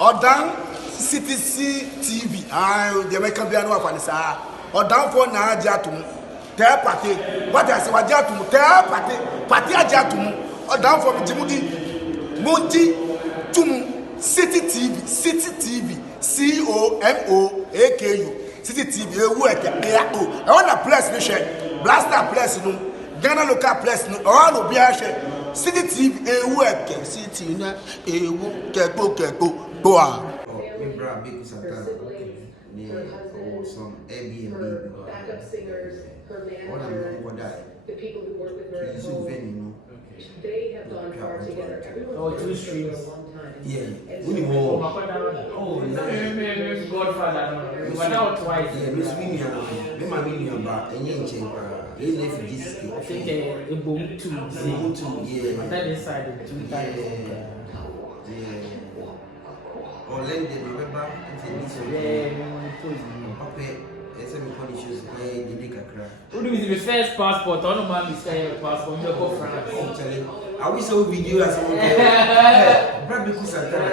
or down CTC TV. The American piano of Anissa. Or down for Najatum. Tell party. What I say, what Jatum, tell party Jatum. Or down for Jimudi Munti Tum City TV, COMOAKU. City TV, work. I want a place, Blaster place, Ghana local place, all of Biashe. City TV, work. City, go on. Abeiku Santana, or some Airbnb. Backup singers, her manager, the people who work with her at home. They have gone far together. Everyone 2 streams. Yeah. Oh, nice. Godfather. Went out twice. Yeah, Miss Minion, about a young chamber. I think a boom 2. Yeah. And then inside 2 times. Or London, remember? Who do the first passport? I don't mind this passport. You go France. I wish I would video as well. Abeiku Santana.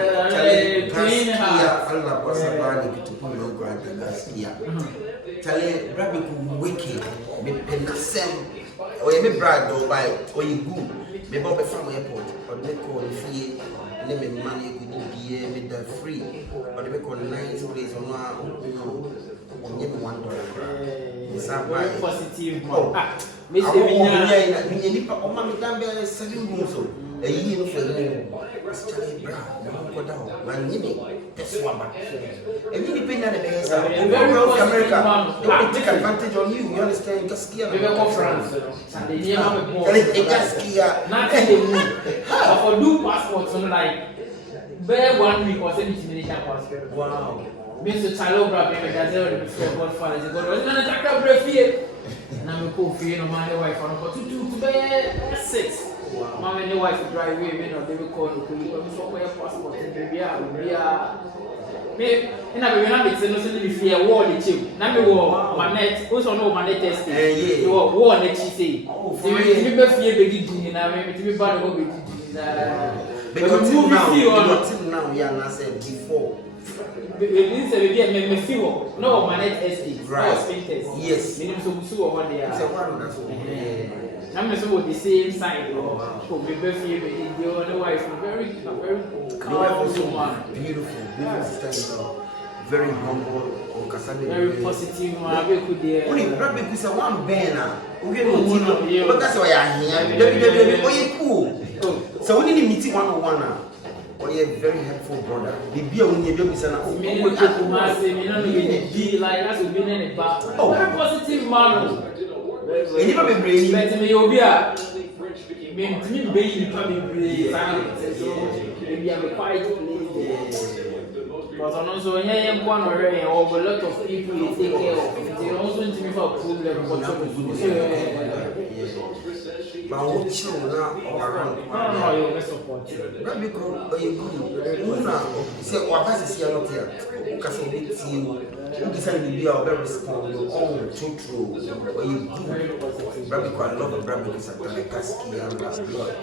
Abeiku wicked. Me penasem. Or you me brag or buy or you good. Me bob from airport or me call fee. Lemon money could be made that free, but they make on nice place on $1. It's a very positive. Oh, Miss Emina, oh, Mammy Gamble 7 rooms. A year for the that's one. And you depend on the base of America. They will take advantage on you. You understand? Just ski. They will go France. They never go. Just ski. Nothing they move. For do passports, like bare 1 week or 70 minutes passport. Wow. Mr. Chalo Brabby, that's all the before Godfather. They go, I'm going to take here. And I'm going to no matter wife. I'm going to do to 6. Mom and your wife drive away, you know, they will call the police. But before your passport, and we are. Me, and I will not be saying if you are war the chip. Now me war my net. Also know my net testing. You are war net. She say. So you be fear beginning. Now me to be bad go be. Because now, yeah, I said before. It say me feel. No, my net testing. Right. Yes. Minimum so one day. It's a one that's I'm not sure the same side or the birthday, the other wife, very calm, beautiful, very humble, very positive. Abeiku there. Only Abeiku is one banner. Okay, but that's why I'm here. Oh, you cool. So we need to meet 101 now. Oh, you're very helpful brother. The beer when you do is an old man. Like that's been in the back. Oh, very positive man. You never been brave. But me obia. Me baby coming brave. So maybe I'm quite pleased. But also here one or a lot of people you take care of. They also need to be for problem. But what chill now around? No, you support. Abeiku, you good. Say what pass is here not here. Because we need to. You decide to be our very respond. Oh, true. Or you do. Abeiku, I love Abeiku Santana. Casky and blood.